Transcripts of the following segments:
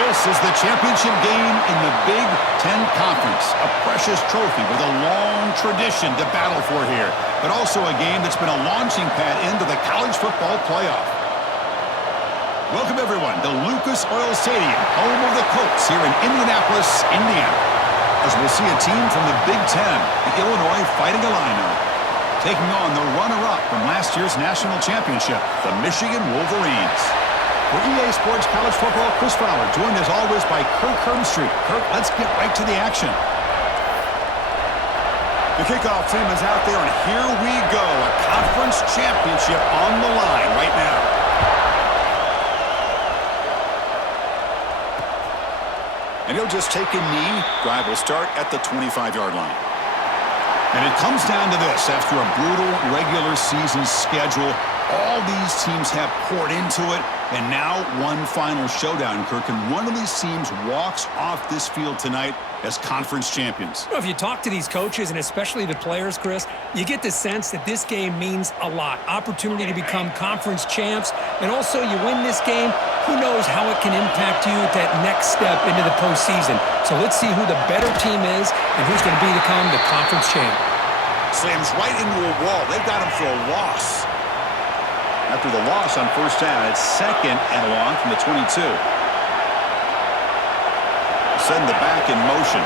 This is the championship game in the Big Ten Conference. A precious trophy with a long tradition to battle for here, but also a game that's been a launching pad into the college football playoff. Welcome, everyone, to Lucas Oil Stadium, home of the Colts here in Indianapolis, Indiana. As we'll see a team from the Big Ten, the Illinois Fighting Illini, taking on the runner-up from last year's national championship, the Michigan Wolverines. For EA Sports College Football, Chris Fowler, joined as always by Kirk Hermstreet. Kirk, let's get right to the action. The kickoff team is out there, and here we go. A conference championship on the line right now. And he'll just take a knee. Drive will start at the 25-yard line. And it comes down to this. After a brutal regular season schedule, all these teams have poured into it, and now one final showdown, Kirk. And one of these teams walks off this field tonight as conference champions. Well, if you talk to these coaches, and especially the players, Chris, you get the sense that this game means a lot. Opportunity to become conference champs, and also you win this game, who knows how it can impact you at that next step into the postseason. So let's see who the better team is and who's going to become the conference champ. Slams right into a wall. They've got him for a loss. After the loss on first down, it's second and long from the 22. Send the back in motion.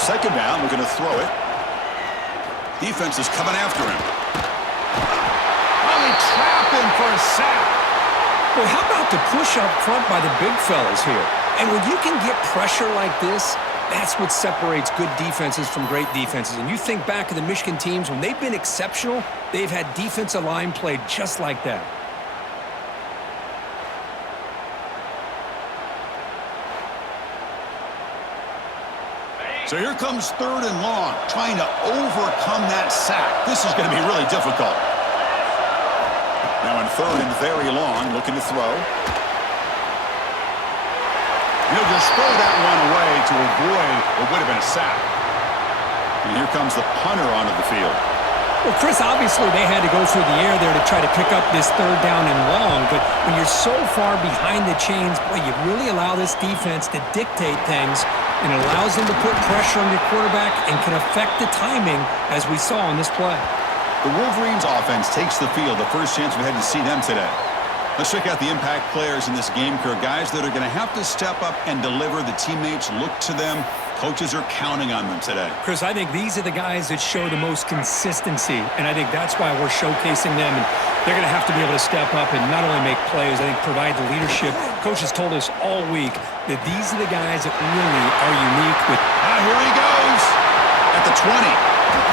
Second down, we're going to throw it. Defense is coming after him. Oh, they trap him for a sack. Well, how about the push up front by the big fellas here? And when you can get pressure like this, that's what separates good defenses from great defenses. And you think back to the Michigan teams, when they've been exceptional, they've had defensive line play just like that. So here comes third and long, trying to overcome that sack. This is going to be really difficult. Now in third and very long, looking to throw. He'll just throw that one away to avoid what would have been a sack. And here comes the punter onto the field. Well, Chris, obviously they had to go through the air there to try to pick up this third down and long, but when you're so far behind the chains, boy, you really allow this defense to dictate things, and it allows them to put pressure on your quarterback and can affect the timing, as we saw on this play. The Wolverines offense takes the field, the first chance we had to see them today. Let's check out the impact players in this game, Kirk. Guys that are going to have to step up and deliver. The teammates look to them. Coaches are counting on them today. Chris, I think these are the guys that show the most consistency, and I think that's why we're showcasing them. And they're going to have to be able to step up and not only make plays, I think provide the leadership. Coaches told us all week that these are the guys that really are unique. Here he goes at the 20.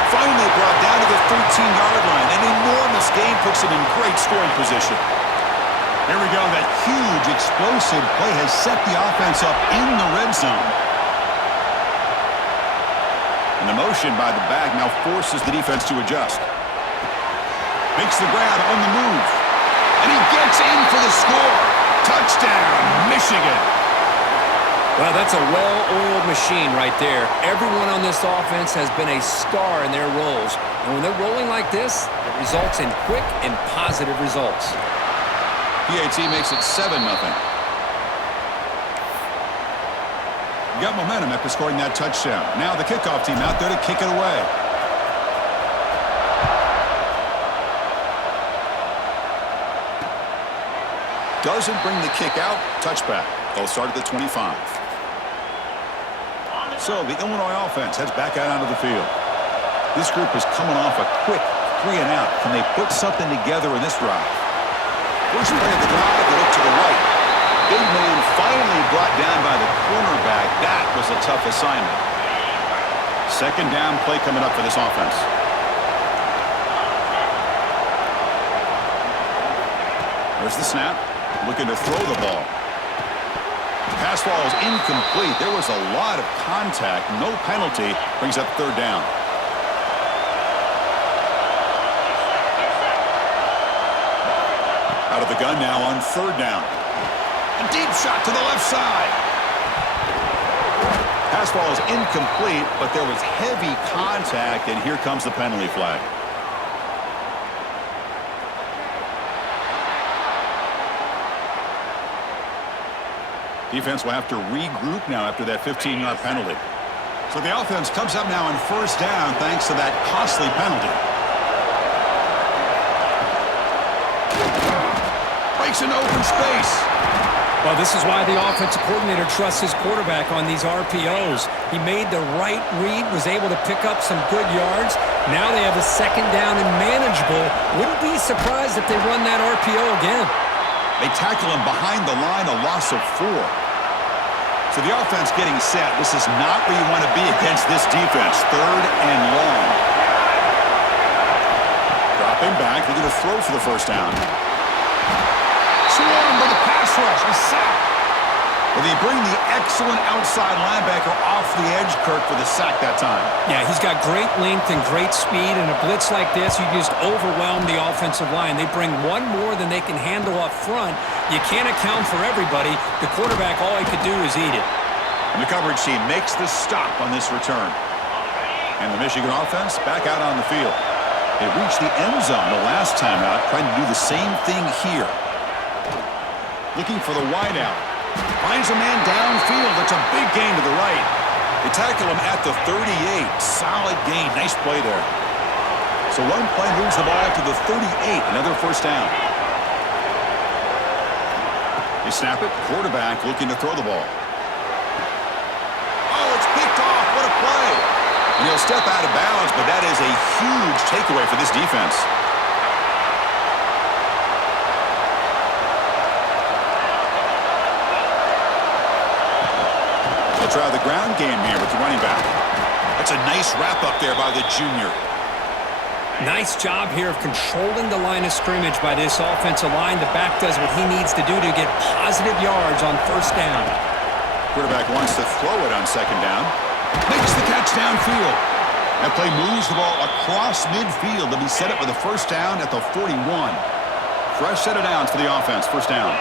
Finally brought down to the 13-yard line. An enormous gain puts him in great scoring position. Here we go. That huge, explosive play has set the offense up in the red zone. And the motion by the back now forces the defense to adjust. Makes the grab on the move. And he gets in for the score. Touchdown, Michigan. Well, that's a well-oiled machine right there. Everyone on this offense has been a star in their roles. And when they're rolling like this, it results in quick and positive results. PAT makes it 7-0. Got momentum after scoring that touchdown. Now the kickoff team out there to kick it away. Doesn't bring the kick out. Touchback. They'll start at the 25. So the Illinois offense heads back out onto the field. This group is coming off a quick 3-and-out. Can they put something together in this drive? First play of the drive, they look to the right. Big man finally brought down by the cornerback. That was a tough assignment. Second down play coming up for this offense. There's the snap. Looking to throw the ball. Pass ball is incomplete. There was a lot of contact. No penalty. Brings up third down. Out of the gun now on third down. A deep shot to the left side. Pass ball is incomplete, but there was heavy contact, and here comes the penalty flag. Defense will have to regroup now after that 15-yard penalty. So the offense comes up now on first down thanks to that costly penalty. Breaks into open space. Well, this is why the offensive coordinator trusts his quarterback on these RPOs. He made the right read, was able to pick up some good yards. Now they have a second down and manageable. Wouldn't be surprised if they run that RPO again. They tackle him behind the line, a loss of 4. So the offense getting set. This is not where you want to be against this defense. Third and long. Dropping back, they're going to throw for the first down. Swarmed by the pass rush, a sack. Well, they bring the excellent outside linebacker off the edge, Kirk, for the sack that time. Yeah, he's got great length and great speed, and a blitz like this, you just overwhelm the offensive line. They bring one more than they can handle up front. You can't account for everybody. The quarterback, all he could do is eat it. And the coverage team makes the stop on this return. And the Michigan offense back out on the field. They reached the end zone the last time out, trying to do the same thing here. Looking for the wideout. Finds a man downfield. It's a big gain to the right. They tackle him at the 38. Solid gain. Nice play there. So one play moves the ball to the 38. Another first down. They snap it. Quarterback looking to throw the ball. Oh, it's picked off. What a play. And he'll step out of bounds, but that is a huge takeaway for this defense. They'll try the ground game here with the running back. That's a nice wrap up there by the junior. Nice job here of controlling the line of scrimmage by this offensive line. The back does what he needs to do to get positive yards on first down. Quarterback wants to throw it on second down. Makes the catch downfield. That play moves the ball across midfield to be set up with a first down at the 41. Fresh set of downs for the offense. First down.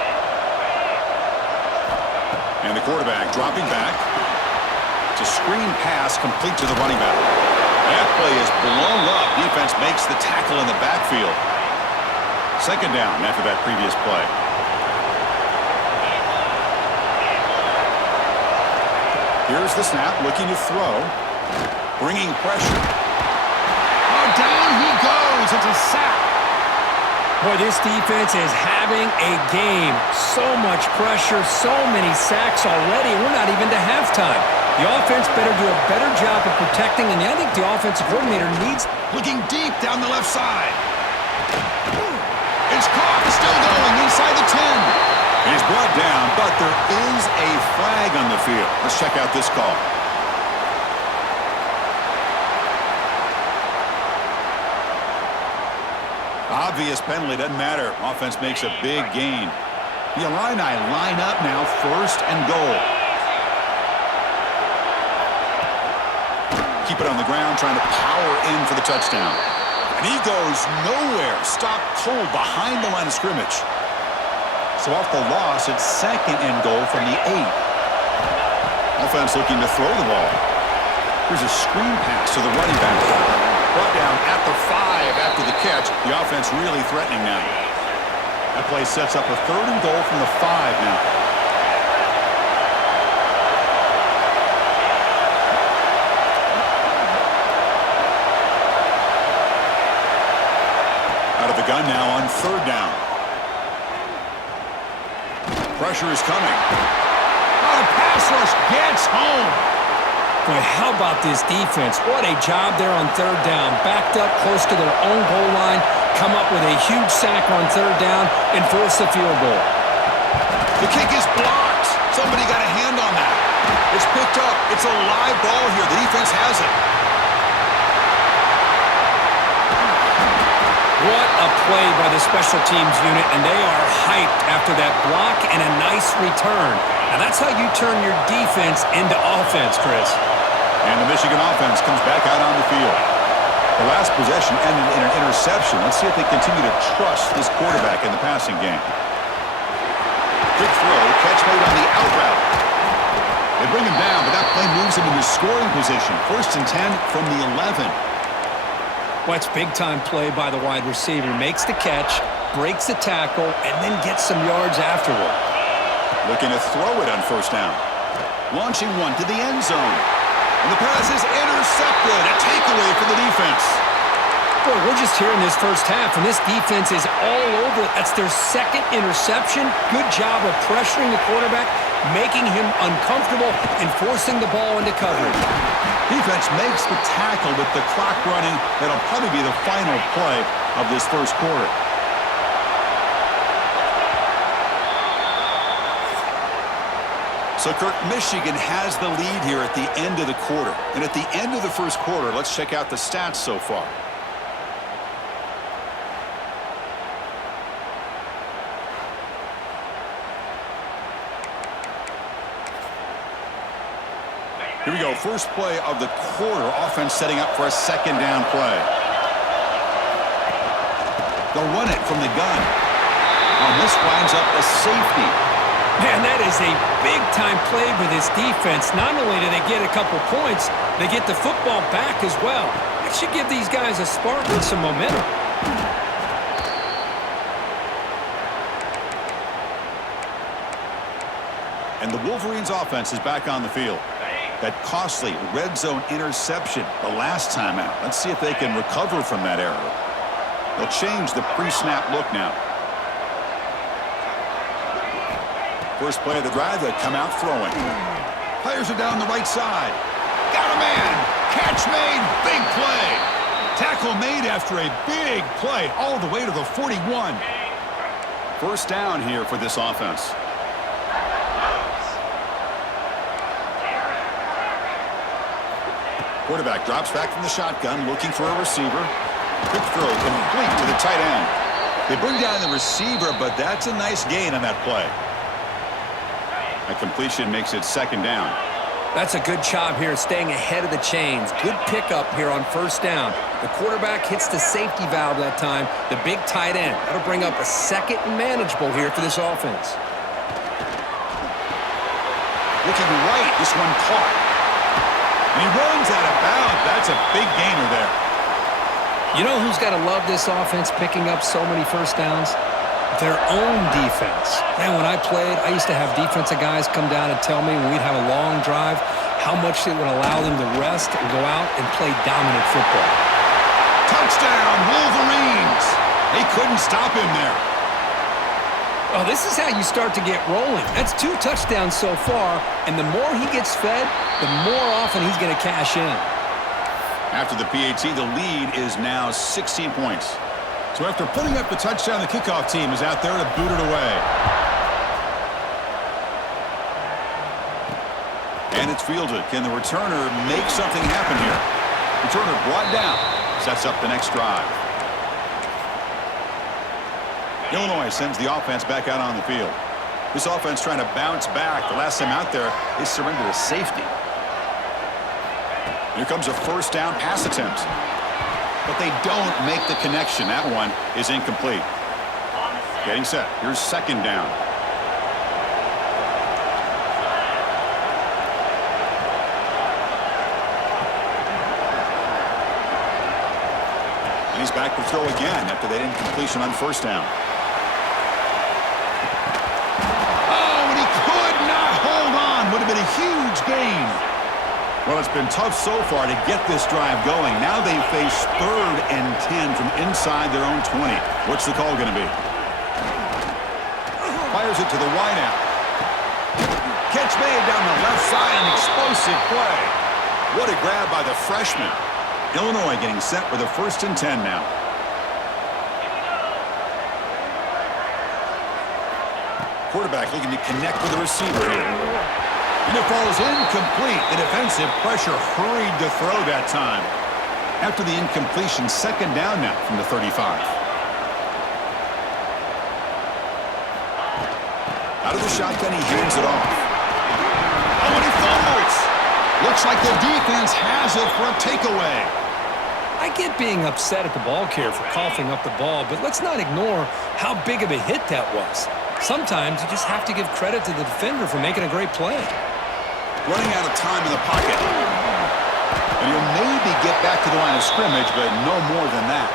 And the quarterback dropping back. It's a screen pass complete to the running back. That play is blown up. Defense makes the tackle in the backfield. Second down after that previous play. Here's the snap, looking to throw. Bringing pressure. Oh, down he goes. It's a sack. Boy, this defense is having a game. So much pressure, so many sacks already. We're not even to halftime. The offense better do a better job of protecting, and I think the offensive coordinator needs... Looking deep down the left side. It's caught. Still going inside the 10. He's brought down, but there is a flag on the field. Let's check out this call. Obvious penalty, doesn't matter. Offense makes a big gain. The Illini line up now, first and goal. Keep it on the ground, trying to power in for the touchdown. And he goes nowhere. Stopped cold behind the line of scrimmage. So off the loss, it's second and goal from the 8. Offense looking to throw the ball. Here's a screen pass to the running back. Brought down at the 5 after the catch. The offense really threatening now. That play sets up a third and goal from the 5 now. Out of the gun now on third down. Pressure is coming. Oh, pass rush gets home. Boy, how about this defense? What a job there on third down. Backed up close to their own goal line, come up with a huge sack on third down, and force the field goal. The kick is blocked. Somebody got a hand on that. It's picked up. It's a live ball here. The defense has it. What a play by the special teams unit, and they are hyped after that block and a nice return. And that's how you turn your defense into offense, Chris. And the Michigan offense comes back out on the field. The last possession ended in an interception. Let's see if they continue to trust this quarterback in the passing game. Quick throw, catch made on the out route. They bring him down, but that play moves him into scoring position. First and 10 from the 11. Well, it's big-time play by the wide receiver. Makes the catch, breaks the tackle, and then gets some yards afterward. Looking to throw it on first down. Launching one to the end zone. And the pass is intercepted. A takeaway for the defense. Boy, we're just here in this first half, and this defense is all over it. That's their second interception. Good job of pressuring the quarterback, making him uncomfortable, and forcing the ball into coverage. Defense makes the tackle with the clock running. That'll probably be the final play of this first quarter. So, Kirk, Michigan has the lead here at the end of the quarter. And at the end of the first quarter, let's check out the stats so far. Here we go. First play of the quarter. Offense setting up for a second down play. They'll run it from the gun. And this winds up a safety. Man, that is a big-time play for this defense. Not only do they get a couple points, they get the football back as well. It should give these guys a spark and some momentum. And the Wolverines' offense is back on the field. That costly red zone interception the last time out. Let's see if they can recover from that error. They'll change the pre-snap look now. First play of the drive, they come out throwing. Players are down the right side. Got a man. Catch made. Big play. Tackle made after a big play all the way to the 41. First down here for this offense. Quarterback drops back from the shotgun, looking for a receiver. Quick throw complete to the tight end. They bring down the receiver, but that's a nice gain on that play. A completion makes it second down. That's a good job here staying ahead of the chains. Good pickup here on first down. The quarterback hits the safety valve that time. The big tight end. That'll bring up a second and manageable here for this offense. Looking right, this one caught. And he runs out of bounds. That's a big gainer there. You know who's got to love this offense picking up so many first downs? Their own defense. Man, when I played, I used to have defensive guys come down and tell me when we'd have a long drive how much it would allow them to rest and go out and play dominant football. Touchdown, Wolverines! They couldn't stop him there. Oh, this is how you start to get rolling. That's 2 touchdowns so far, and the more he gets fed, the more often he's going to cash in. After the PAT, the lead is now 16 points. So after putting up the touchdown, the kickoff team is out there to boot it away. And it's fielded. Can the returner make something happen here? Returner brought down. Sets up the next drive. Illinois sends the offense back out on the field. This offense trying to bounce back. The last time out there, they surrendered a safety. Here comes a first down pass attempt. But they don't make the connection. That one is incomplete. Getting set. Here's second down. And he's back to throw again after that incompletion on first down. Would have been a huge gain. Well, it's been tough so far to get this drive going. Now they face 3rd and 10 from inside their own 20. What's the call going to be? Fires it to the wideout. Catch made down the left side, an explosive play. What a grab by the freshman. Illinois getting set with a 1st and 10 now. Quarterback looking to connect with the receiver here. And it falls incomplete. The defensive pressure hurried to throw that time. After the incompletion, second down now from the 35. Out of the shotgun, he hands it off. Oh, and he fumbles. Looks like the defense has it for a takeaway. I get being upset at the ball carrier for coughing up the ball, but let's not ignore how big of a hit that was. Sometimes you just have to give credit to the defender for making a great play. Running out of time in the pocket. And he'll maybe get back to the line of scrimmage, but no more than that.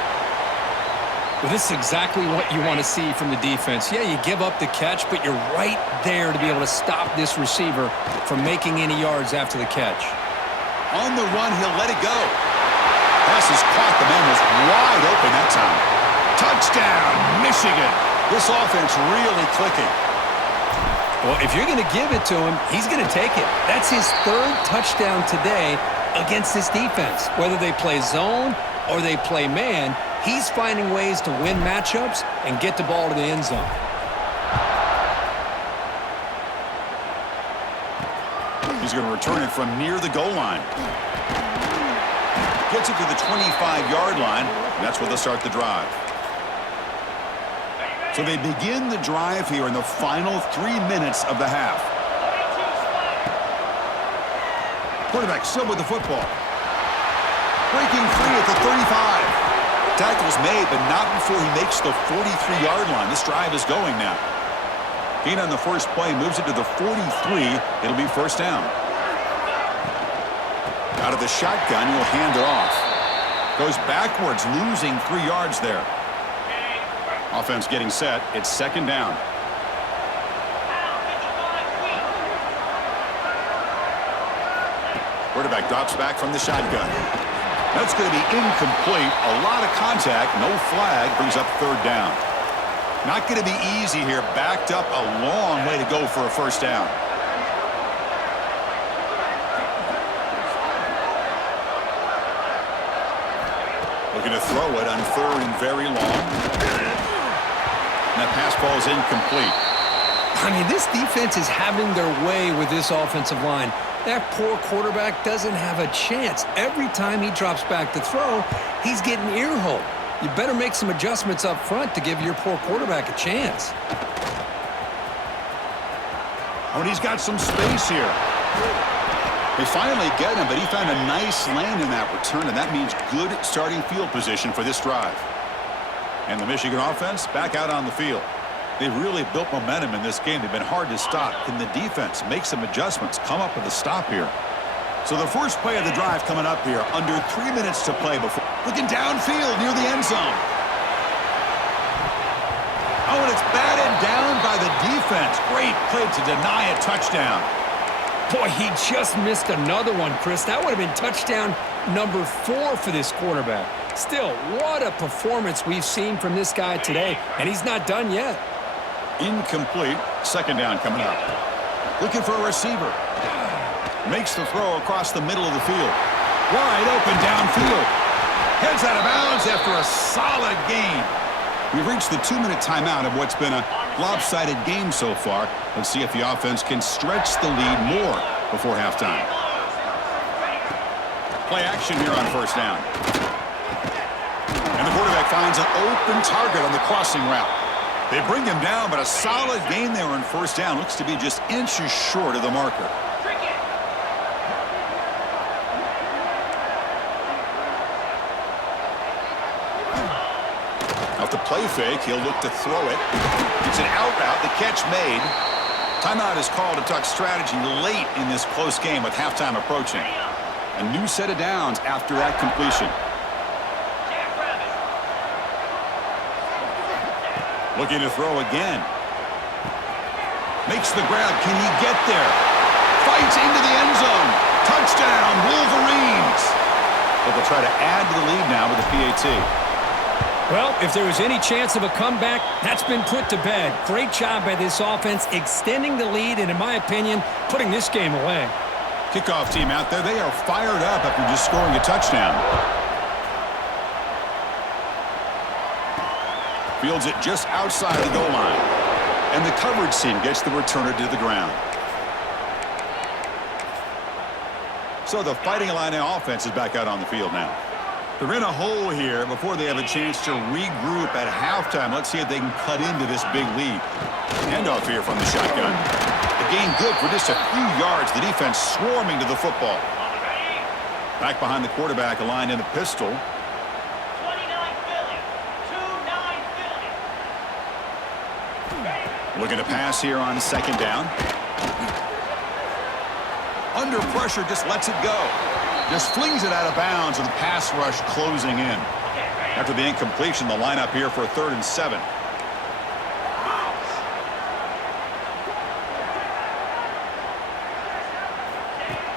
Well, this is exactly what you want to see from the defense. Yeah, you give up the catch, but you're right there to be able to stop this receiver from making any yards after the catch. On the run, he'll let it go. Pass is caught. The man was wide open that time. Touchdown, Michigan. This offense really clicking. Well, if you're going to give it to him, he's going to take it. That's his 3rd touchdown today against this defense. Whether they play zone or they play man, he's finding ways to win matchups and get the ball to the end zone. He's going to return it from near the goal line. Gets it to the 25-yard line, and that's where they'll start the drive. So they begin the drive here in the final 3 minutes of the half. Quarterback still with the football. Breaking free at the 35. Tackle's made, but not before he makes the 43-yard line. This drive is going now. Gain on the first play, moves it to the 43. It'll be first down. Out of the shotgun, he'll hand it off. Goes backwards, losing 3 yards there. Offense getting set. It's second down. Quarterback drops back from the shotgun. That's going to be incomplete. A lot of contact. No flag. Brings up third down. Not going to be easy here. Backed up a long way to go for a first down. Looking to throw it on 3rd and very long. And that pass ball is incomplete. I mean, this defense is having their way with this offensive line. That poor quarterback doesn't have a chance. Every time he drops back to throw, he's getting ear-hole. You better make some adjustments up front to give your poor quarterback a chance. Oh, and he's got some space here. They finally get him, but he found a nice lane in that return, and that means good starting field position for this drive. And the Michigan offense back out on the field. They've really built momentum in this game. They've been hard to stop. Can the defense make some adjustments, come up with a stop here? So the first play of the drive coming up here, under 3 minutes to play before. Looking downfield near the end zone. Oh, and it's batted down by the defense. Great play to deny a touchdown. Boy, he just missed another one, Chris. That would have been touchdown number 4 for this quarterback. Still, what a performance we've seen from this guy today, and he's not done yet. Incomplete. Second down coming up. Looking for a receiver. Makes the throw across the middle of the field. Wide open downfield. Heads out of bounds after a solid gain. We've reached the 2-minute timeout of what's been a lopsided game so far. Let's see if the offense can stretch the lead more before halftime. Play action here on first down. And the quarterback finds an open target on the crossing route. They bring him down, but a solid gain there on first down. Looks to be just inches short of the marker. Off the play fake, he'll look to throw it. It's an out route, the catch made. Timeout is called to talk strategy late in this close game with halftime approaching. A new set of downs after that completion. Looking to throw again. Makes the grab. Can he get there? Fights into the end zone. Touchdown, Wolverines. But they'll try to add to the lead now with a PAT. Well, if there was any chance of a comeback, that's been put to bed. Great job by this offense extending the lead and, in my opinion, putting this game away. Kickoff team out there. They are fired up after just scoring a touchdown. Fields it just outside the goal line. And the coverage team gets the returner to the ground. So the Fighting Illini offense is back out on the field now. They're in a hole here before they have a chance to regroup at halftime. Let's see if they can cut into this big lead. Handoff here from the shotgun. The gain good for just a few yards. The defense swarming to the football. Back behind the quarterback, aligned in the pistol. Looking to pass here on second down. Under pressure, just lets it go. Just flings it out of bounds with the pass rush closing in. After the incompletion, the lineup here for a 3rd and 7.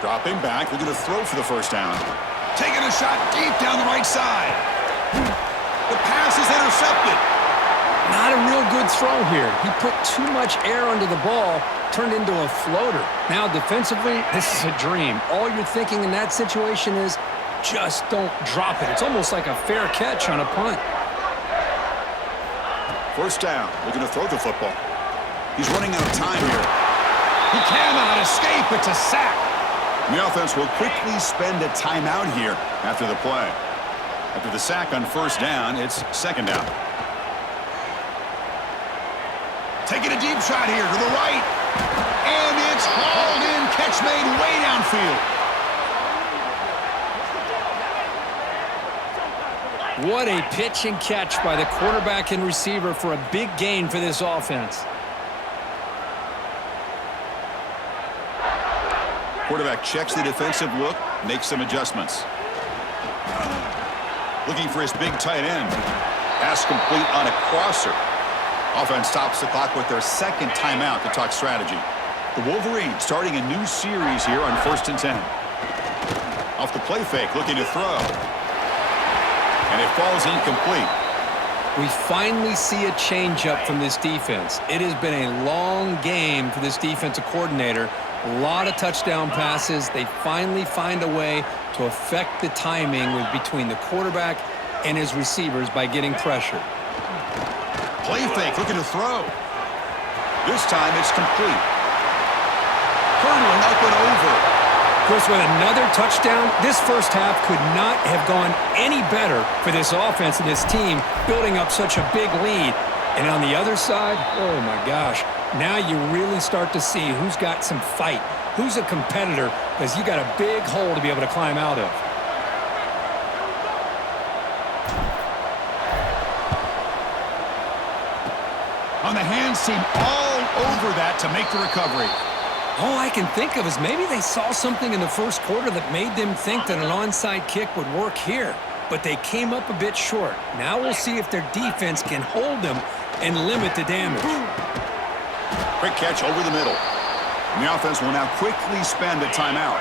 Dropping back, looking to throw for the first down. Taking a shot deep down the right side. The pass is intercepted. Not a real good throw here. He put too much air under the ball, turned into a floater. Now defensively, this is a dream. All you're thinking in that situation is just don't drop it. It's almost like a fair catch on a punt. First down, looking to throw the football. He's running out of time here. He cannot escape. It's a sack. The offense will quickly spend a timeout here after the play. After the sack on first down, it's 2nd down. Taking a deep shot here to the right. And it's hauled in. Catch made way downfield. What a pitch and catch by the quarterback and receiver for a big gain for this offense. Quarterback checks the defensive look, makes some adjustments. Looking for his big tight end. Pass complete on a crosser. Offense stops the clock with their 2nd timeout to talk strategy. The Wolverines starting a new series here on 1st and 10. Off the play fake, looking to throw. And it falls incomplete. We finally see a changeup from this defense. It has been a long game for this defensive coordinator. A lot of touchdown passes. They finally find a way to affect the timing between the quarterback and his receivers by getting pressure. Play fake, looking to throw. This time it's complete. Hurtling up and over. Of course, with another touchdown, this first half could not have gone any better for this offense and this team, building up such a big lead. And on the other side, oh my gosh, now you really start to see who's got some fight, who's a competitor, because you got a big hole to be able to climb out of. On the hands team all over that to make the recovery. All I can think of is maybe they saw something in the first quarter that made them think that an onside kick would work here, but they came up a bit short. Now we'll see if their defense can hold them and limit the damage. Quick catch over the middle. And the offense will now quickly spend a timeout.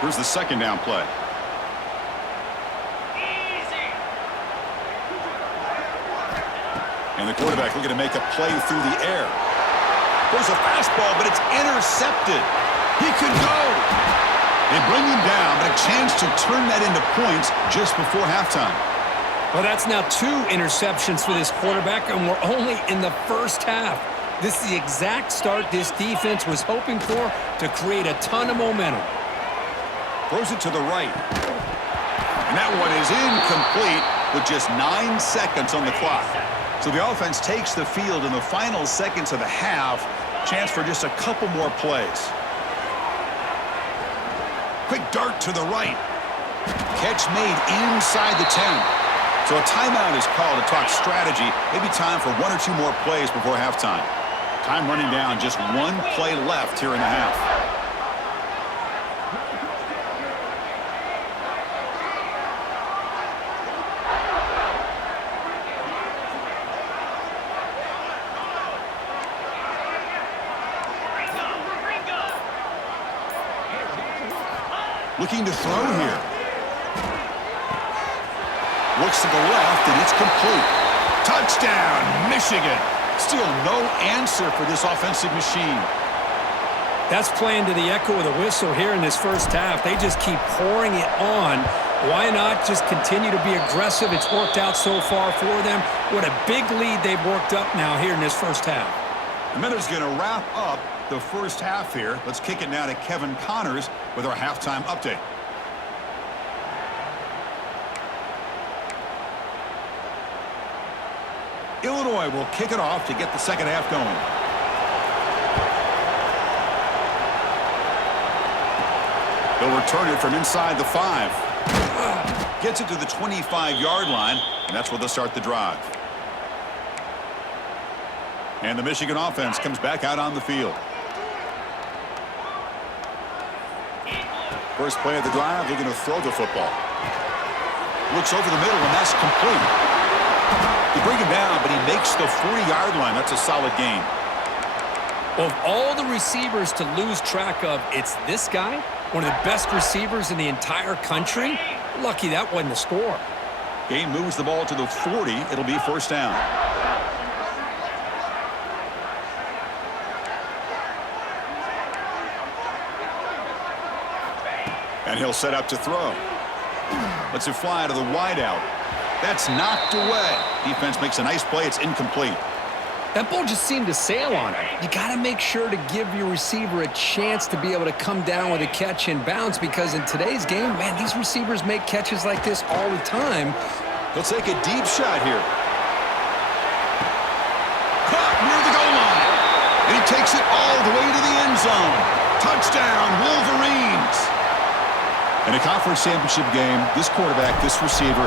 Here's the 2nd down play. And the quarterback looking to make a play through the air. There's a fastball, but it's intercepted. He could go. They bring him down, but a chance to turn that into points just before halftime. Well, that's now 2 interceptions for this quarterback, and we're only in the first half. This is the exact start this defense was hoping for to create a ton of momentum. Throws it to the right. And that one is incomplete with just 9 seconds on the clock. So the offense takes the field in the final seconds of the half. Chance for just a couple more plays. Quick dart to the right. Catch made inside the 10. So a timeout is called to talk strategy. Maybe time for 1 or 2 more plays before halftime. Time running down, just 1 play left here in the half. Looking to throw here. Looks to the left, and it's complete. Touchdown, Michigan. Still no answer for this offensive machine. That's playing to the echo of the whistle here in this first half. They just keep pouring it on. Why not just continue to be aggressive? It's worked out so far for them. What a big lead they've worked up now here in this first half. The minute's going to wrap up the first half here. Let's kick it now to Kevin Connors with our halftime update. Illinois will kick it off to get the second half going. They'll return it from inside the 5. Gets it to the 25-yard line, and that's where they'll start the drive. And the Michigan offense comes back out on the field. First play of the drive, they're going to throw the football. Looks over the middle, and that's complete. They bring him down, but he makes the 40-yard line. That's a solid gain. Of all the receivers to lose track of, it's this guy, one of the best receivers in the entire country. Lucky that wasn't a score. Gain moves the ball to the 40. It'll be first down. And he'll set up to throw. Lets it fly to the wideout. That's knocked away. Defense makes a nice play. It's incomplete. That ball just seemed to sail on it. You got to make sure to give your receiver a chance to be able to come down with a catch and bounce, because in today's game, man, these receivers make catches like this all the time. He'll take a deep shot here. Caught near the goal line. And he takes it all the way to the end zone. Touchdown, Wolverines. In a conference championship game, this quarterback, this receiver,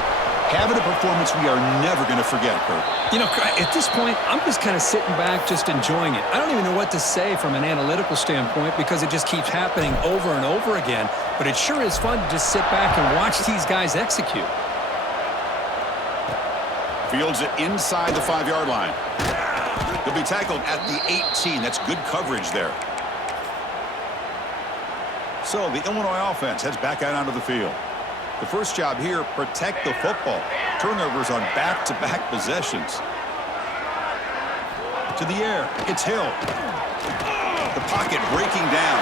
having a performance we are never going to forget, Kurt. You know, at this point, I'm just kind of sitting back, just enjoying it. I don't even know what to say from an analytical standpoint because it just keeps happening over and over again. But it sure is fun to just sit back and watch these guys execute. Fields it inside the 5-yard line. He'll be tackled at the 18. That's good coverage there. So the Illinois offense heads back out onto the field. The first job here, protect the football. Turnovers on back-to-back possessions. To the air, it's Hill. The pocket breaking down.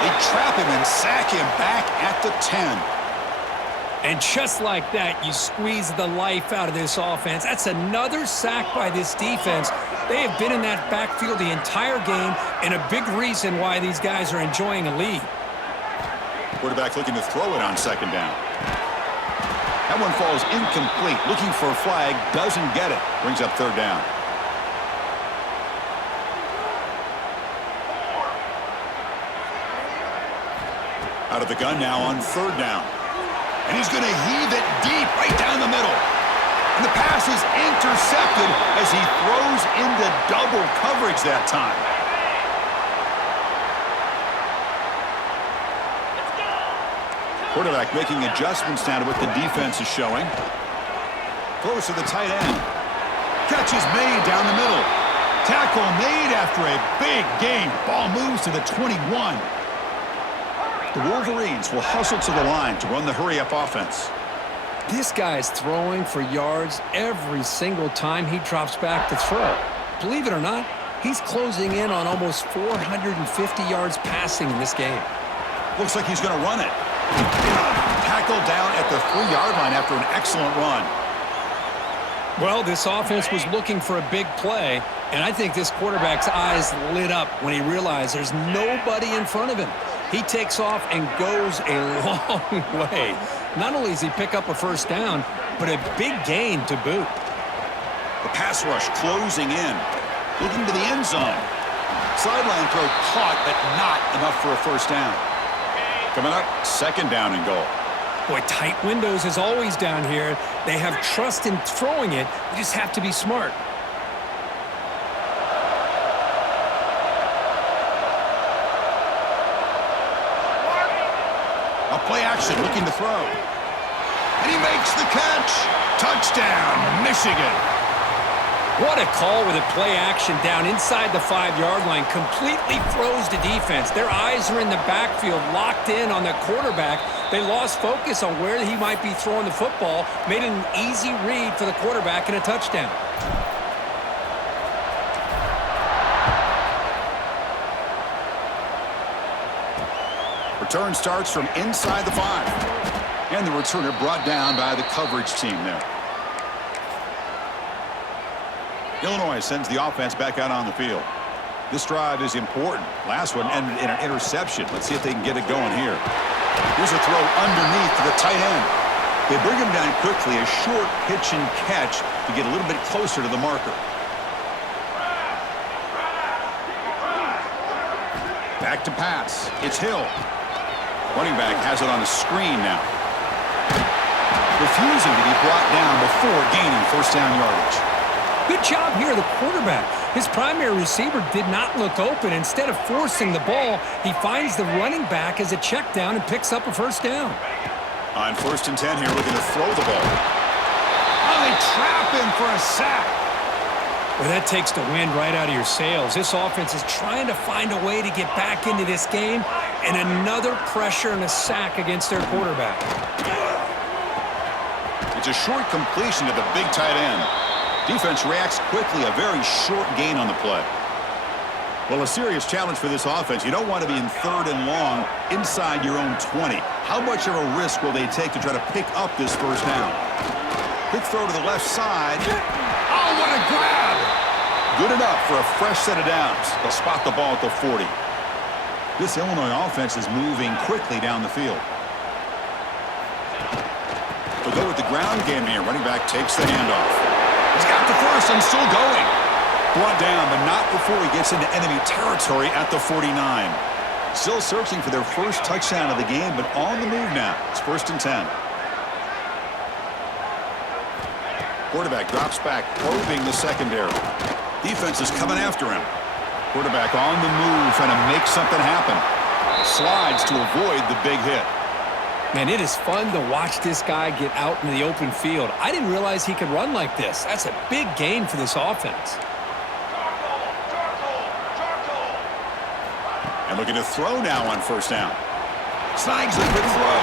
They trap him and sack him back at the 10. And just like that, you squeeze the life out of this offense. That's another sack by this defense. They have been in that backfield the entire game, and a big reason why these guys are enjoying a lead. Quarterback looking to throw it on second down. That one falls incomplete. Looking for a flag, doesn't get it. Brings up third down. Out of the gun now on third down. And he's going to heave it deep right down the middle. And the pass is intercepted as he throws into double coverage that time. Quarterback making adjustments now to what the defense is showing. Close to the tight end. Catch is made down the middle. Tackle made after a big gain. Ball moves to the 21. The Wolverines will hustle to the line to run the hurry-up offense. This guy's throwing for yards every single time he drops back to throw. Believe it or not, he's closing in on almost 450 yards passing in this game. Looks like he's going to run it. Tackled down at the 3-yard line after an excellent run. Well, this offense was looking for a big play, and I think this quarterback's eyes lit up when he realized there's nobody in front of him. He takes off and goes a long way. Not only does he pick up a first down, but a big gain to boot. The pass rush closing in. Looking to the end zone. Sideline throw caught, but not enough for a first down. Coming up, second down and goal. Boy, tight windows is always down here. They have trust in throwing it. You just have to be smart. A play action looking to throw. And he makes the catch. Touchdown, Michigan. What a call with a play action down inside the 5-yard line. Completely throws the defense. Their eyes are in the backfield, locked in on the quarterback. They lost focus on where he might be throwing the football. Made it an easy read for the quarterback and a touchdown. Return starts from inside the 5. And the returner brought down by the coverage team there. Illinois sends the offense back out on the field. This drive is important. Last one ended in an interception. Let's see if they can get it going here. Here's a throw underneath to the tight end. They bring him down quickly, a short pitch and catch to get a little bit closer to the marker. Back to pass. It's Hill. Running back has it on the screen now. Refusing to be brought down before gaining first down yardage. Good job here, the quarterback. His primary receiver did not look open. Instead of forcing the ball, he finds the running back as a check down and picks up a first down. On 1st and 10 here, looking to throw the ball. Oh, they trap him for a sack. Well, that takes the wind right out of your sails. This offense is trying to find a way to get back into this game, and another pressure and a sack against their quarterback. It's a short completion to the big tight end. Defense reacts quickly, a very short gain on the play. Well, a serious challenge for this offense. You don't want to be in 3rd and long inside your own 20. How much of a risk will they take to try to pick up this 1st down? Quick throw to the left side. Oh, what a grab! Good enough for a fresh set of downs. They'll spot the ball at the 40. This Illinois offense is moving quickly down the field. They'll go with the ground game here. Running back takes the handoff. He's got the first and still going. Brought down, but not before he gets into enemy territory at the 49. Still searching for their first touchdown of the game, but on the move now. It's 1st and 10. Quarterback drops back, probing the secondary. Defense is coming after him. Quarterback on the move, trying to make something happen. Slides to avoid the big hit. Man, it is fun to watch this guy get out in the open field. I didn't realize he could run like this. That's a big gain for this offense. And looking to throw now on 1st down. Snags a good throw.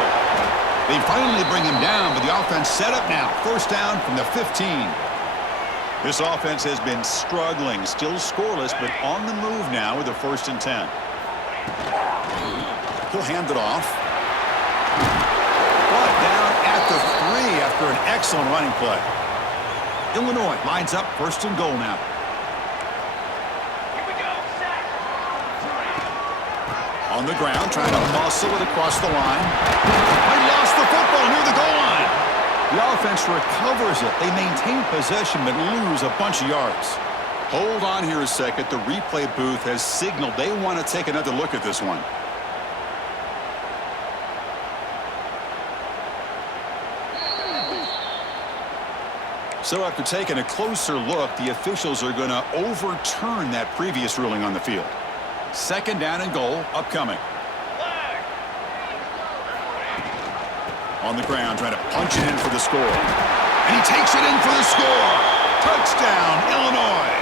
They finally bring him down, but the offense set up now. 1st down from the 15. This offense has been struggling, still scoreless, but on the move now with a 1st and 10. He'll hand it off. Brought down at the 3 after an excellent running play. Illinois lines up 1st and goal now. On the ground, trying to muscle it across the line. They lost the football near the goal line. The offense recovers it. They maintain possession but lose a bunch of yards. Hold on here a second. The replay booth has signaled they want to take another look at this one. So after taking a closer look, the officials are going to overturn that previous ruling on the field. 2nd down and goal upcoming. On the ground, trying to punch it in for the score. And he takes it in for the score. Touchdown, Illinois.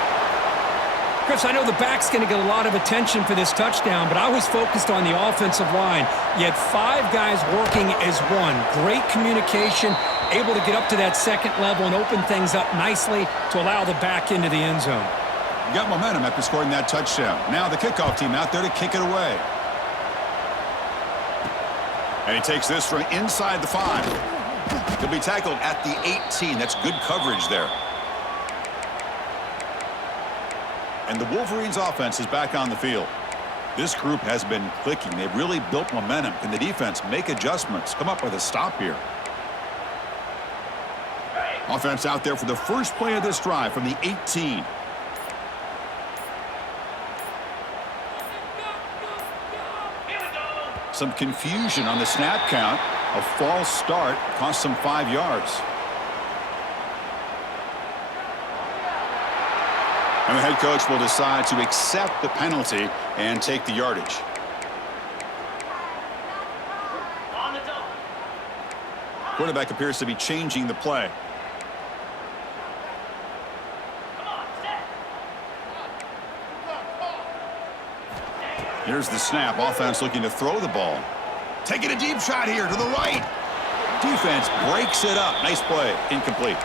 Chris, I know the back's going to get a lot of attention for this touchdown, but I was focused on the offensive line. You had 5 guys working as one. Great communication, able to get up to that 2nd level and open things up nicely to allow the back into the end zone. Got momentum after scoring that touchdown. Now the kickoff team out there to kick it away. And he takes this from inside the 5. He'll be tackled at the 18. That's good coverage there. And the Wolverines offense is back on the field. This group has been clicking. They've really built momentum. Can the defense make adjustments? Come up with a stop here. Offense out there for the first play of this drive from the 18. Some confusion on the snap count. A false start cost them 5 yards. And the head coach will decide to accept the penalty and take the yardage. Quarterback appears to be changing the play. Here's the snap. Offense looking to throw the ball. Taking a deep shot here to the right. Defense breaks it up. Nice play. Incomplete.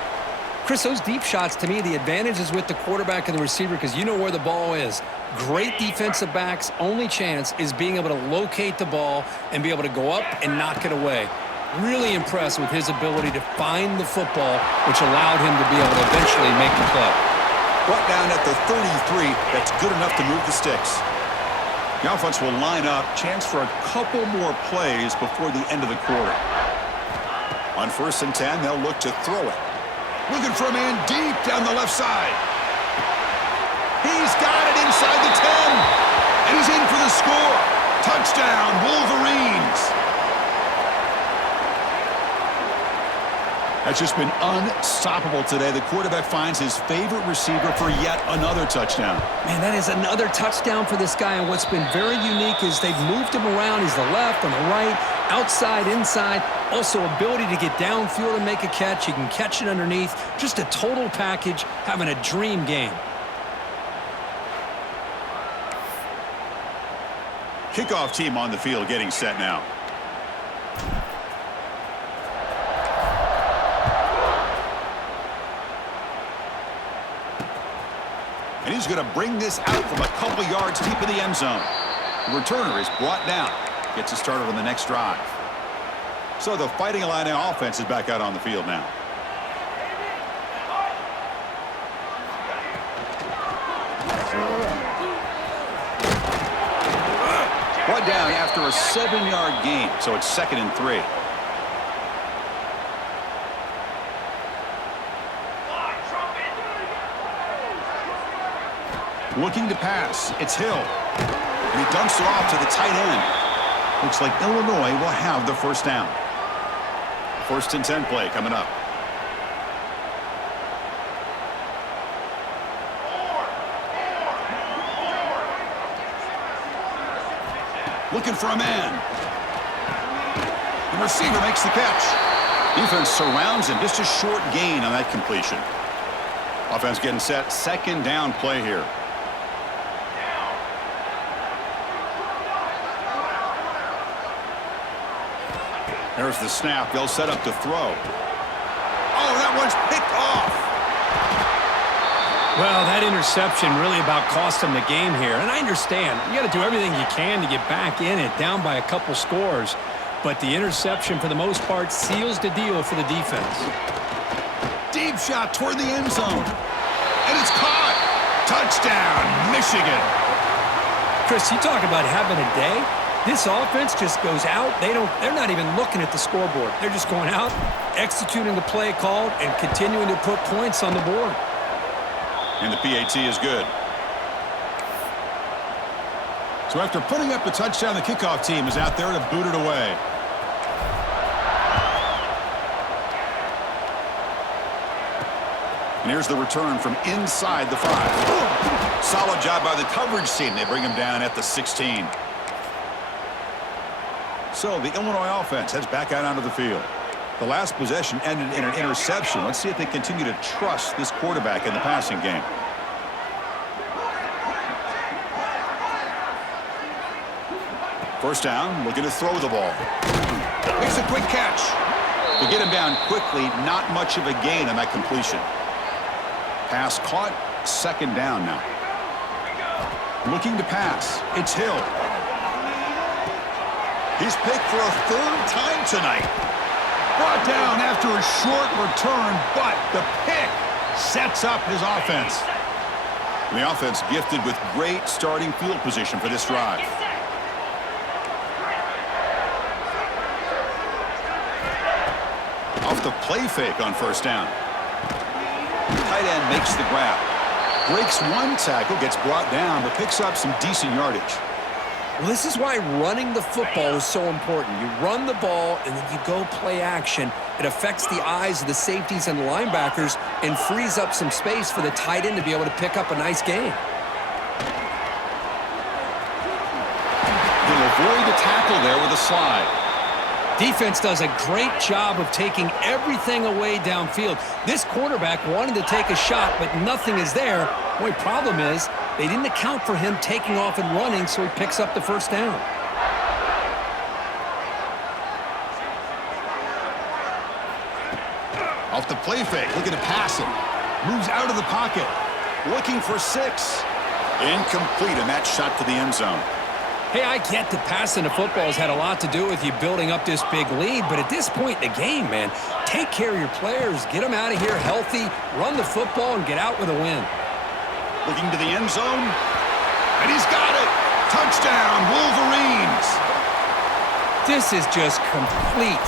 Chris, those deep shots, to me, the advantage is with the quarterback and the receiver because you know where the ball is. Great defensive backs' only chance is being able to locate the ball and be able to go up and knock it away. Really impressed with his ability to find the football, which allowed him to be able to eventually make the play. Brought down at the 33. That's good enough to move the sticks. The offense will line up. Chance for a couple more plays before the end of the quarter. On 1st and 10, they'll look to throw it. Looking for a man deep down the left side. He's got it inside the 10. And he's in for the score. Touchdown, Wolverines. That's just been unstoppable today. The quarterback finds his favorite receiver for yet another touchdown. Man, that is another touchdown for this guy. And what's been very unique is they've moved him around. He's the left, on the right. Outside, inside, also ability to get downfield and make a catch. He can catch it underneath. Just a total package, having a dream game. Kickoff team on the field getting set now. And he's going to bring this out from a couple yards deep in the end zone. The returner is brought down. Gets us started on the next drive. So the Fighting Illini offense is back out on the field now. Brought down after a 7-yard gain, so it's 2nd and 3. Looking to pass. It's Hill. And he dumps it off to the tight end. Looks like Illinois will have the first down. 1st and 10 play coming up. Looking for a man. The receiver makes the catch. Defense surrounds him. Just a short gain on that completion. Offense getting set. 2nd down play here. There's the snap. They'll set up to throw. Oh, that one's picked off. Well, that interception really about cost him the game here. And I understand. You got to do everything you can to get back in it, down by a couple scores. But the interception, for the most part, seals the deal for the defense. Deep shot toward the end zone. And it's caught. Touchdown, Michigan. Chris, you talk about having a day. This offense just goes out. They're not even looking at the scoreboard. They're just going out, executing the play called, and continuing to put points on the board. And the PAT is good. So after putting up the touchdown, the kickoff team is out there to boot it away. And here's the return from inside the 5. Solid job by the coverage team. They bring him down at the 16. So the Illinois offense heads back out onto the field. The last possession ended in an interception. Let's see if they continue to trust this quarterback in the passing game. First down, looking to throw the ball. Makes a quick catch. To get him down quickly, not much of a gain on that completion. Pass caught, 2nd down now. Looking to pass. It's Hill. He's picked for a 3rd time tonight. Brought down after a short return, but the pick sets up his offense. And the offense gifted with great starting field position for this drive. Off the play fake on 1st down. Tight end makes the grab. Breaks one tackle, gets brought down, but picks up some decent yardage. Well, this is why running the football is so important. You run the ball, and then you go play action. It affects the eyes of the safeties and linebackers and frees up some space for the tight end to be able to pick up a nice gain. He'll avoid the tackle there with a slide. Defense does a great job of taking everything away downfield. This quarterback wanted to take a shot, but nothing is there. The only problem is they didn't account for him taking off and running, so he picks up the 1st down. Off the play fake, looking to pass it. Moves out of the pocket. Looking for 6. Incomplete, and that shot to the end zone. Hey, I get that passing the football has had a lot to do with you building up this big lead, but at this point in the game, man, take care of your players, get them out of here healthy, run the football, and get out with a win. Looking to the end zone, and he's got it! Touchdown, Wolverines! This is just complete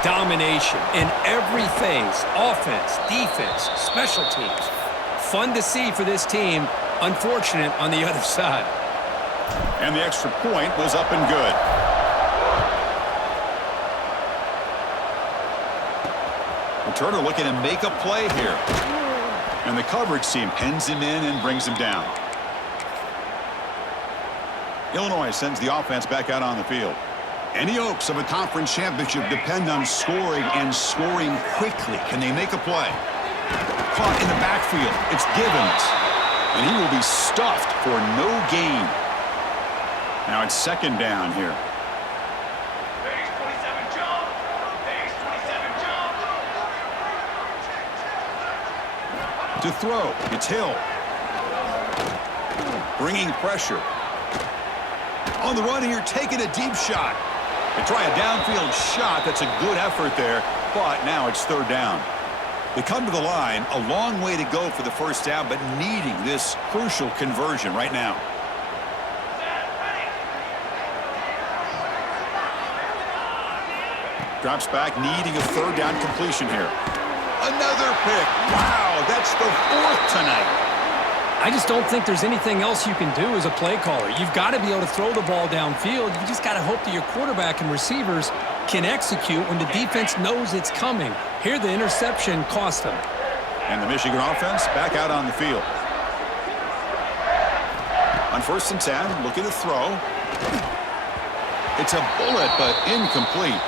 domination in every phase. Offense, defense, special teams. Fun to see for this team. Unfortunate on the other side. And the extra point was up and good. Returner looking to make a play here. And the coverage team pins him in and brings him down. Illinois sends the offense back out on the field. Any hopes of a conference championship depend on scoring and scoring quickly. Can they make a play? Caught in the backfield. It's Givens. And he will be stuffed for no gain. Now it's second down here. To throw, it's Hill. Bringing pressure. On the run here, taking a deep shot. They try a downfield shot. That's a good effort there, but now it's third down. They come to the line, a long way to go for the first down, but needing this crucial conversion right now. Drops back, needing a third down completion here. Another pick. Wow, that's the fourth tonight. I just don't think there's anything else you can do as a play caller. You've got to be able to throw the ball downfield. You just got to hope that your quarterback and receivers can execute when the defense knows it's coming. Here, the interception cost them. And the Michigan offense back out on the field. On 1st and 10, looking to throw. It's a bullet, but incomplete.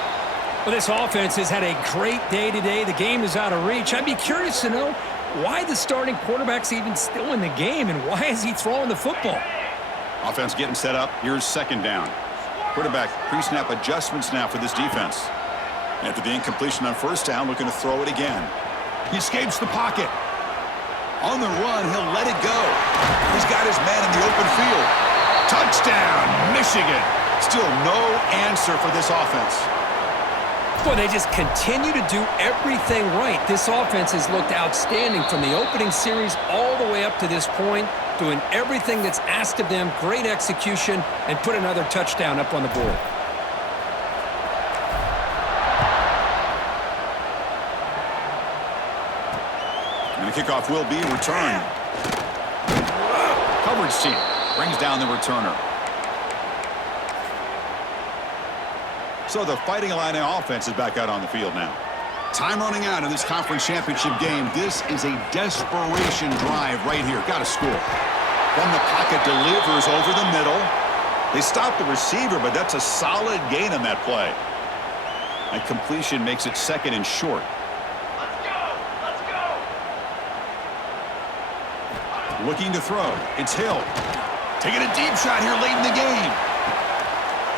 Well, this offense has had a great day today. The game is out of reach. I'd be curious to know why the starting quarterback's even still in the game, and why is he throwing the football? Offense getting set up. Here's second down. Quarterback pre-snap adjustments now for this defense. After the incompletion on first down, looking to throw it again. He escapes the pocket. On the run, he'll let it go. He's got his man in the open field. Touchdown, Michigan. Still no answer for this offense. Boy, they just continue to do everything right. This offense has looked outstanding from the opening series all the way up to this point, doing everything that's asked of them, great execution, and put another touchdown up on the board. And the kickoff will be returned. Coverage team brings down the returner. So the Fighting Illini offense is back out on the field now. Time running out in this conference championship game. This is a desperation drive right here. Got to score. From the pocket, delivers over the middle. They stop the receiver, but that's a solid gain on that play. And completion makes it second and short. Let's go! Let's go! Looking to throw. It's Hill. Taking a deep shot here late in the game.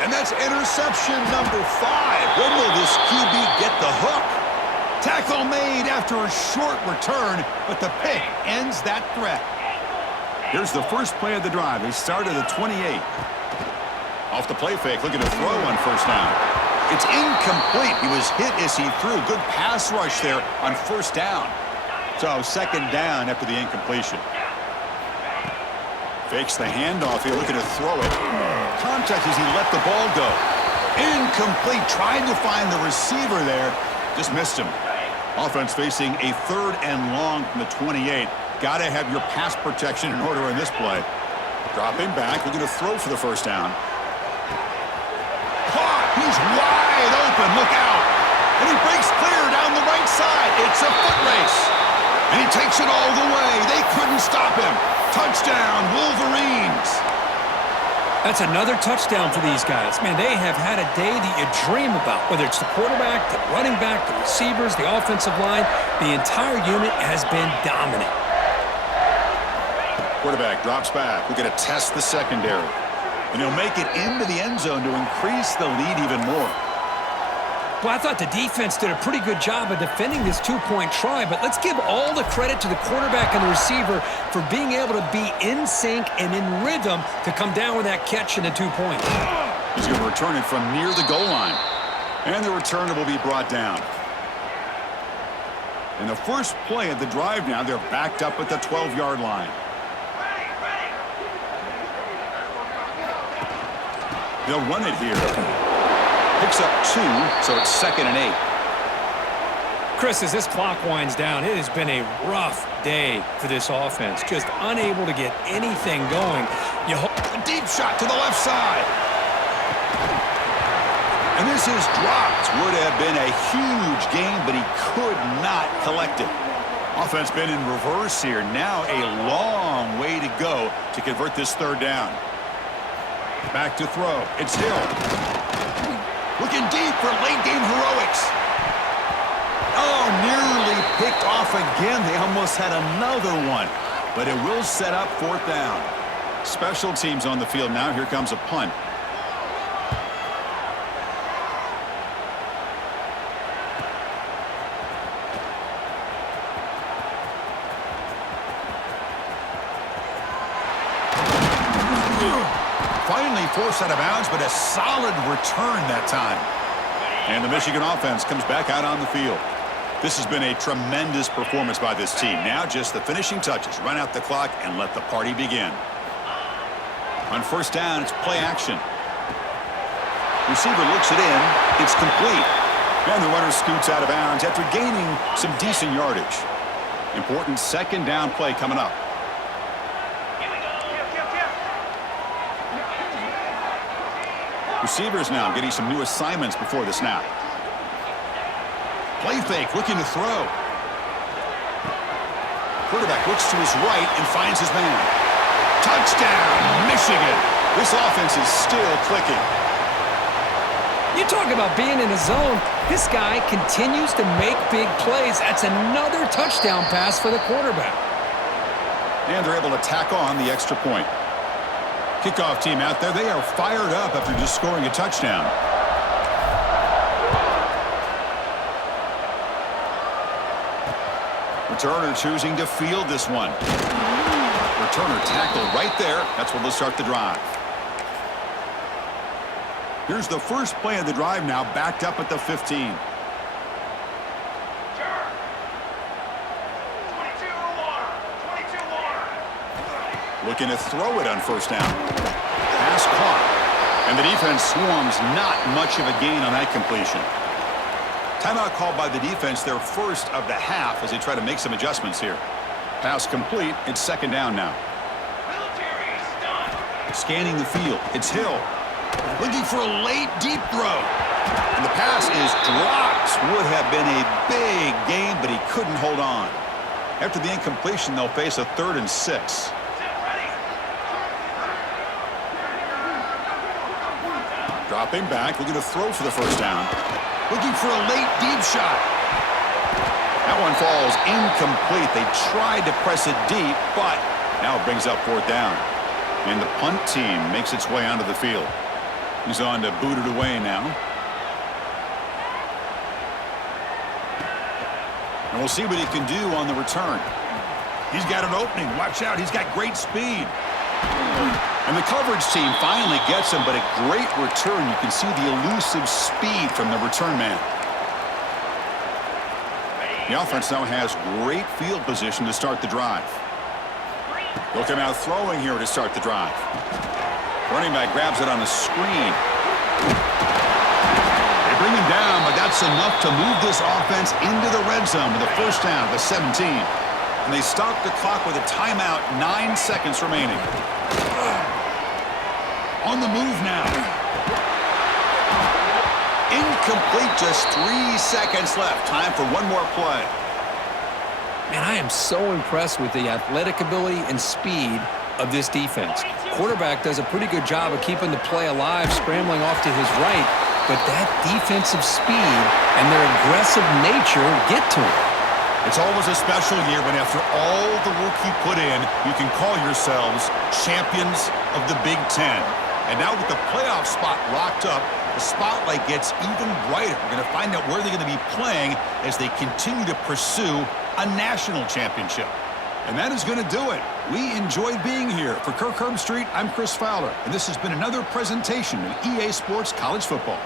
And that's interception number 5. When will this QB get the hook? Tackle made after a short return, but the pick ends that threat. Here's the first play of the drive. They start at the 28. Off the play fake, looking to throw on first down. It's incomplete. He was hit as he threw. Good pass rush there on first down. So second down after the incompletion. Fakes the handoff here, looking to throw it. Contact as he let the ball go. Incomplete, trying to find the receiver there. Just missed him. Offense facing a third and long from the 28. Got to have your pass protection in order in this play. Dropping back, looking to throw for the first down. Caught, he's wide open, look out. And he breaks clear down the right side. It's a foot race. And he takes it all the way. They couldn't stop him. Touchdown, Wolverines. That's another touchdown for these guys. Man, they have had a day that you dream about. Whether it's the quarterback, the running back, the receivers, the offensive line, the entire unit has been dominant. Quarterback drops back. We're going to test the secondary. And he'll make it into the end zone to increase the lead even more. Well, I thought the defense did a pretty good job of defending this two-point try, but let's give all the credit to the quarterback and the receiver for being able to be in sync and in rhythm to come down with that catch and the 2 points. He's going to return it from near the goal line. And the returner will be brought down. In the first play of the drive now, they're backed up at the 12-yard line. They'll run it here. Picks up 2, so it's 2nd and 8. Chris, as this clock winds down, it has been a rough day for this offense. Just unable to get anything going. You hope a deep shot to the left side. And this is dropped. Would have been a huge gain, but he could not collect it. Offense been in reverse here. Now a long way to go to convert this third down. Back to throw. It's Hill. Looking deep for late-game heroics. Oh, nearly picked off again. They almost had another one. But it will set up 4th down. Special teams on the field now. Here comes a punt. Finally forced out of bounds, but a solid return that time. And the Michigan offense comes back out on the field. This has been a tremendous performance by this team. Now just the finishing touches. Run out the clock and let the party begin. On 1st down, it's play action. Receiver looks it in. It's complete. And the runner scoots out of bounds after gaining some decent yardage. Important 2nd down play coming up. Receivers now getting some new assignments before the snap. Play fake, looking to throw. Quarterback looks to his right and finds his man. Touchdown, Michigan. This offense is still clicking. You talk about being in a zone. This guy continues to make big plays. That's another touchdown pass for the quarterback. And they're able to tack on the extra point. Kickoff team out there, they are fired up after just scoring a touchdown. Returner choosing to field this one. Returner tackle right there. That's where they'll start the drive. Here's the first play of the drive now, backed up at the 15. Looking to throw it on 1st down. Pass caught. And the defense swarms, not much of a gain on that completion. Timeout called by the defense, their first of the half as they try to make some adjustments here. Pass complete. It's 2nd down now. Scanning the field. It's Hill. Looking for a late deep throw. And the pass is dropped. Would have been a big gain, but he couldn't hold on. After the incompletion, they'll face a 3rd and 6. Dropping back, looking to throw for the 1st down. Looking for a late deep shot. That one falls incomplete. They tried to press it deep, but now it brings up 4th down. And the punt team makes its way onto the field. He's on to boot it away now. And we'll see what he can do on the return. He's got an opening. Watch out. He's got great speed. And the coverage team finally gets him, but a great return. You can see the elusive speed from the return man. The offense now has great field position to start the drive. They'll come out throwing here to start the drive. Running back grabs it on a screen. They bring him down, but that's enough to move this offense into the red zone with a 1st down at the 17. And they stop the clock with a timeout, 9 seconds remaining. On the move now. Incomplete, just 3 seconds left. Time for one more play. Man, I am so impressed with the athletic ability and speed of this defense. Quarterback does a pretty good job of keeping the play alive, scrambling off to his right, but that defensive speed and their aggressive nature get to him. It's always a special year when after all the work you put in, you can call yourselves champions of the Big Ten. And now with the playoff spot locked up, the spotlight gets even brighter. We're going to find out where they're going to be playing as they continue to pursue a national championship. And that is going to do it. We enjoyed being here. For Kirk Herbstreit, I'm Chris Fowler, and this has been another presentation of EA Sports College Football.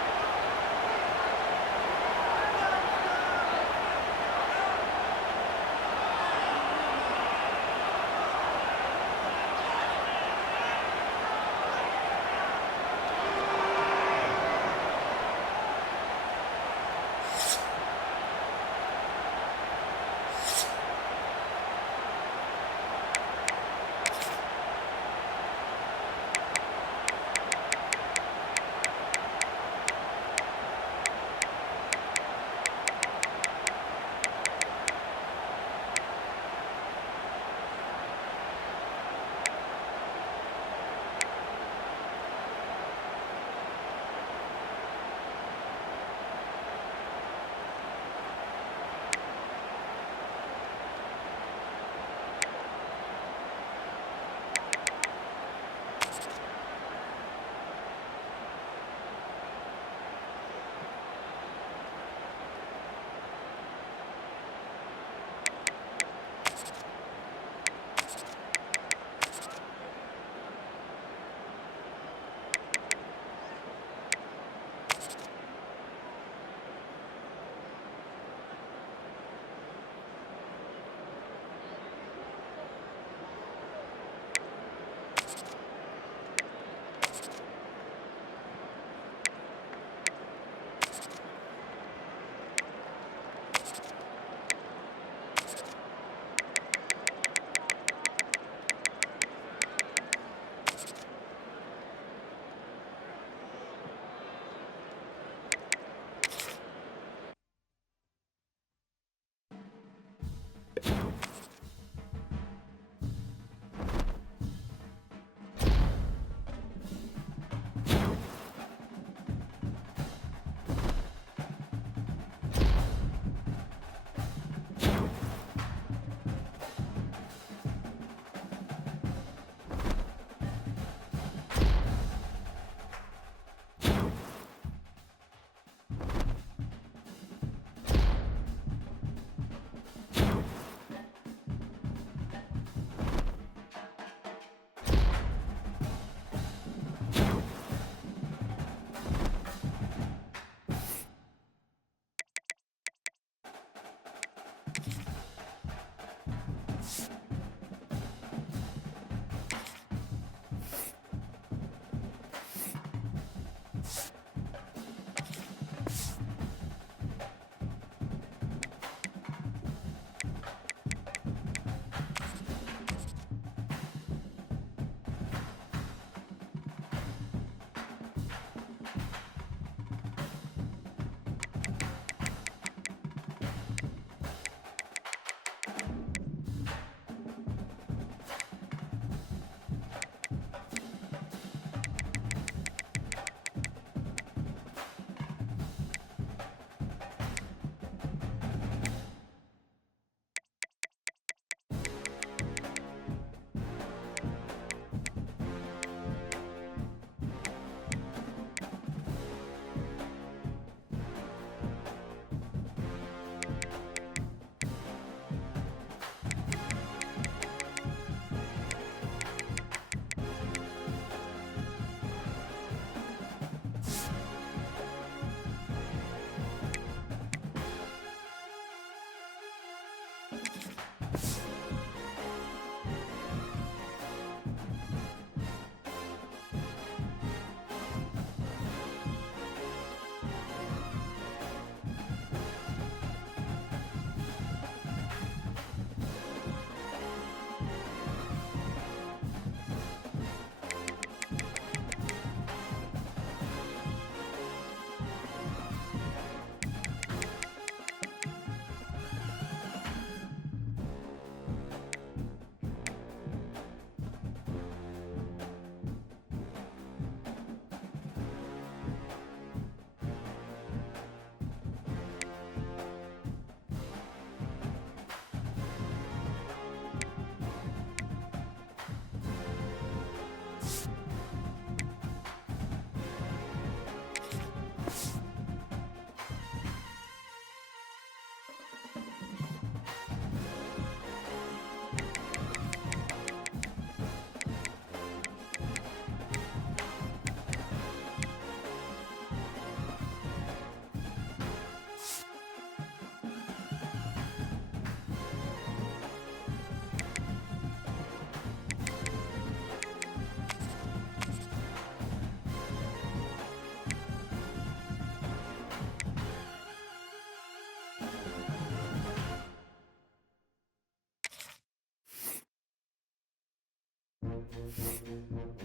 it.